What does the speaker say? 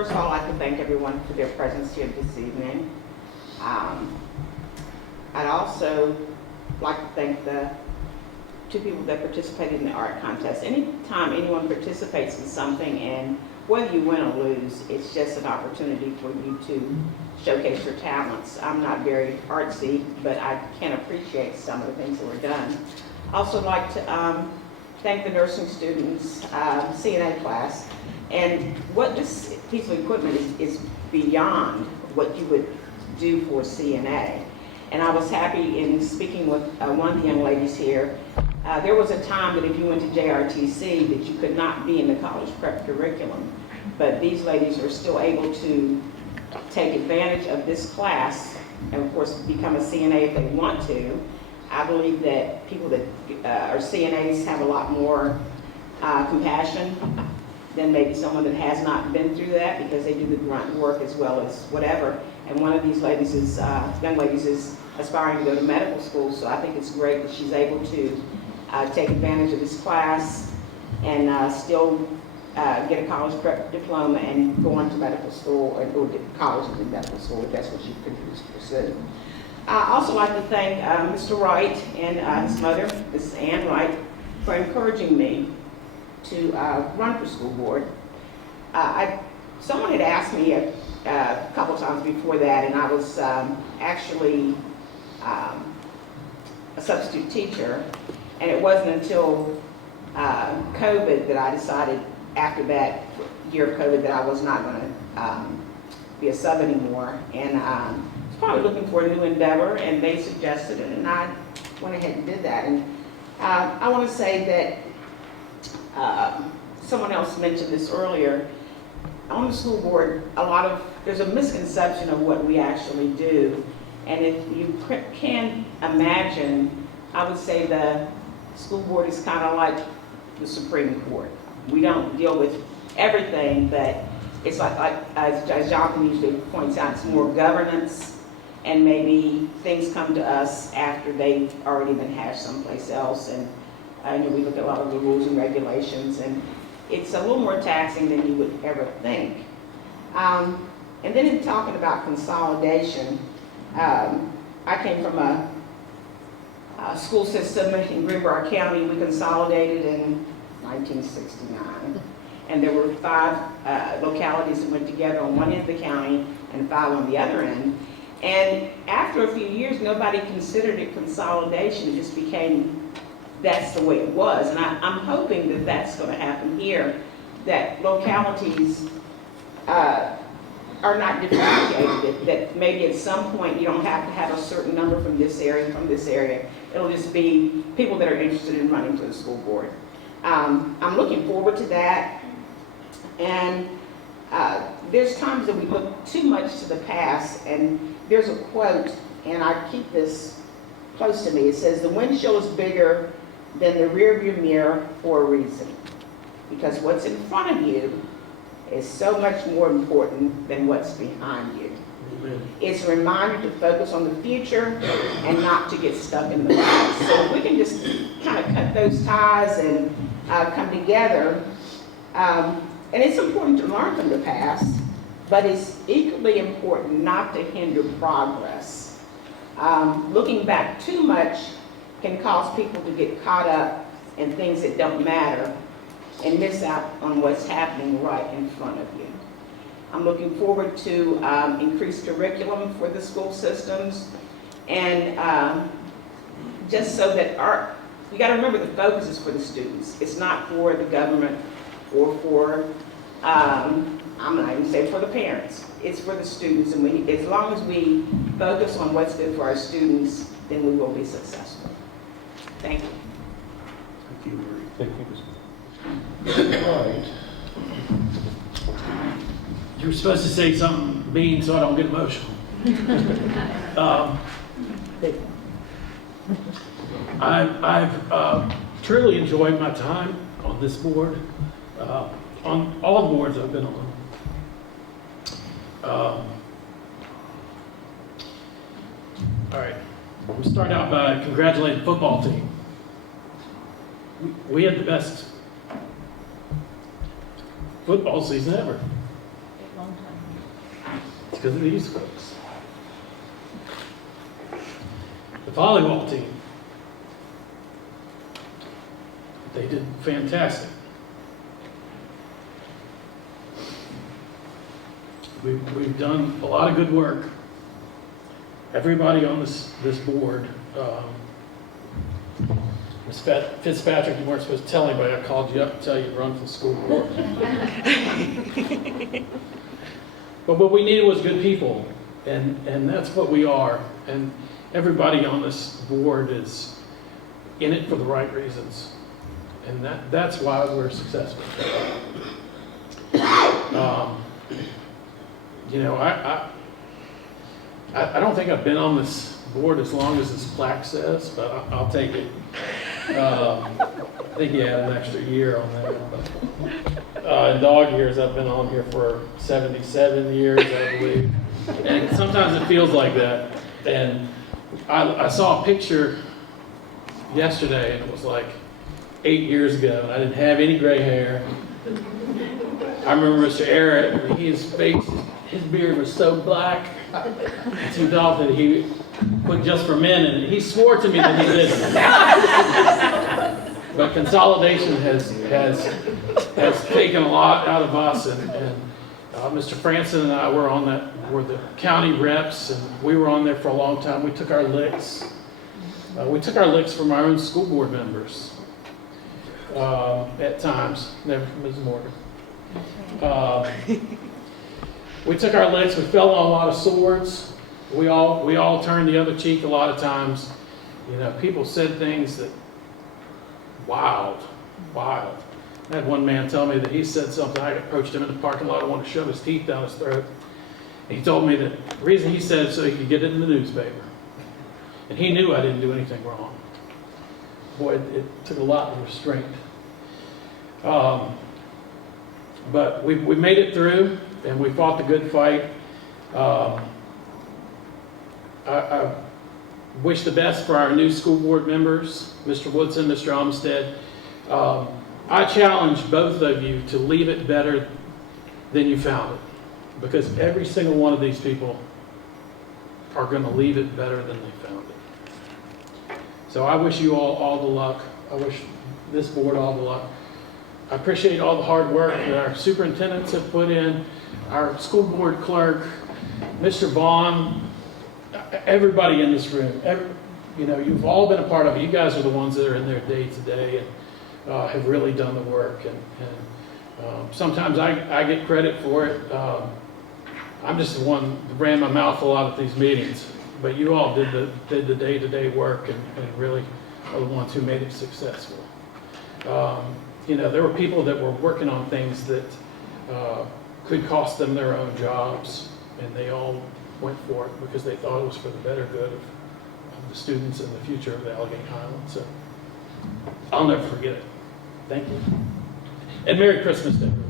First of all, I'd like to thank everyone for their presence here this evening. I'd also like to thank the two people that participated in the art contest. Anytime anyone participates in something, and whether you win or lose, it's just an opportunity for you to showcase your talents. I'm not very artsy, but I can appreciate some of the things that were done. I also like to thank the nursing students, CNA class, and what this piece of equipment is beyond what you would do for CNA. And I was happy in speaking with one of the young ladies here. There was a time that if you went to JRTC that you could not be in the college prep curriculum, but these ladies are still able to take advantage of this class and of course become a CNA if they want to. I believe that people that are CNAs have a lot more compassion than maybe someone that has not been through that, because they do the grunt work as well as whatever. And one of these ladies is, young ladies is aspiring to go to medical school, so I think it's great that she's able to take advantage of this class and still get a college prep diploma and go on to medical school, or go to college and do medical school if that's what she could pursue. I also like to thank Mr. Wright and his mother, Mrs. Ann Wright, for encouraging me to run for school board. Someone had asked me a couple times before that, and I was actually a substitute teacher, and it wasn't until COVID that I decided, after that year of COVID, that I was not going to be a sub anymore, and I was probably looking for a new endeavor, and they suggested it, and I went ahead and did that. And I want to say that someone else mentioned this earlier. On the school board, there's a misconception of what we actually do. And if you can imagine, I would say the school board is kind of like the Supreme Court. We don't deal with everything, but it's like as Jonathan usually points out, it's more governance, and maybe things come to us after they've already been hashed someplace else. And we look at a lot of the rules and regulations, and it's a little more taxing than you would ever think. And then in talking about consolidation, I came from a school system in Greenbrier County. We consolidated in 1969. And there were 5 localities that went together on one end of the county and 5 on the other end. And after a few years, nobody considered it consolidation. It just became, that's the way it was. And I'm hoping that that's going to happen here, that localities are not differentiated, that maybe at some point you don't have to have a certain number from this area and from this area. It'll just be people that are interested in running for the school board. I'm looking forward to that. And there's times that we look too much to the past, and there's a quote, and I keep this close to me. It says, "The windshield is bigger than the rearview mirror for a reason, because what's in front of you is so much more important than what's behind you." Amen. It's a reminder to focus on the future and not to get stuck in the past. So if we can just kind of cut those ties and come together, and it's important to learn from the past, but it's equally important not to hinder progress. Looking back too much can cause people to get caught up in things that don't matter and miss out on what's happening right in front of you. I'm looking forward to increased curriculum for the school systems, and just so that you got to remember the focus is for the students. It's not for the government or for, I'm not even saying for the parents. It's for the students, and as long as we focus on what's good for our students, then we will be successful. Thank you. Thank you, Marie. Thank you. All right. You were supposed to say something mean so I don't get emotional. I've truly enjoyed my time on this board, on all the boards I've been on. All right, we'll start out by congratulating the football team. We had the best football season ever. because of these folks. The volleyball team, they did fantastic. We've done a lot of good work. Everybody on this board, Ms. Fitzpatrick, you weren't supposed to tell anybody. I called you up to tell you to run for the school board. But what we needed was good people, and that's what we are. And everybody on this board is in it for the right reasons, and that's why we're successful. You know, I don't think I've been on this board as long as this plaque says, but I'll take it. I think you had an extra year on that. But, in dog years, I've been on here for 77 years, I believe. And sometimes it feels like that. And I saw a picture yesterday, and it was like 8 years ago, and I didn't have any gray hair. I remember Mr. Eric, his face, his beard was so black, too dark that he put Just for Men in it. He swore to me that he didn't. But consolidation has taken a lot out of us, and Mr. Franson and I were the county reps, and we were on there for a long time. We took our licks. We took our licks from our own school board members at times, never from Ms. Morgan. We took our licks. We fell on a lot of swords. We all turned the other cheek a lot of times. You know, people said things that wild. I had one man tell me that he said something. I approached him in the parking lot. I wanted to shove his teeth down his throat. And he told me that the reason he said it so he could get it in the newspaper. And he knew I didn't do anything wrong. Boy, it took a lot of restraint. But we made it through, and we fought the good fight. I wish the best for our new school board members, Mr. Woodson, Mr. Olmsted. I challenge both of you to leave it better than you found it, because every single one of these people are going to leave it better than they found it. So I wish you all the luck. I wish this board all the luck. I appreciate all the hard work that our superintendents have put in, our school board clerk, Mr. Vaughn, everybody in this room. You know, you've all been a part of it. You guys are the ones that are in there day to day and have really done the work. And sometimes I get credit for it. I'm just the one that ran my mouth a lot at these meetings. But you all did the day-to-day work and really are the ones who made it successful. You know, there were people that were working on things that could cost them their own jobs, and they all went for it because they thought it was for the better good of the students and the future of the Alleghany Highlands. So I'll never forget it. Thank you. And Merry Christmas to everyone.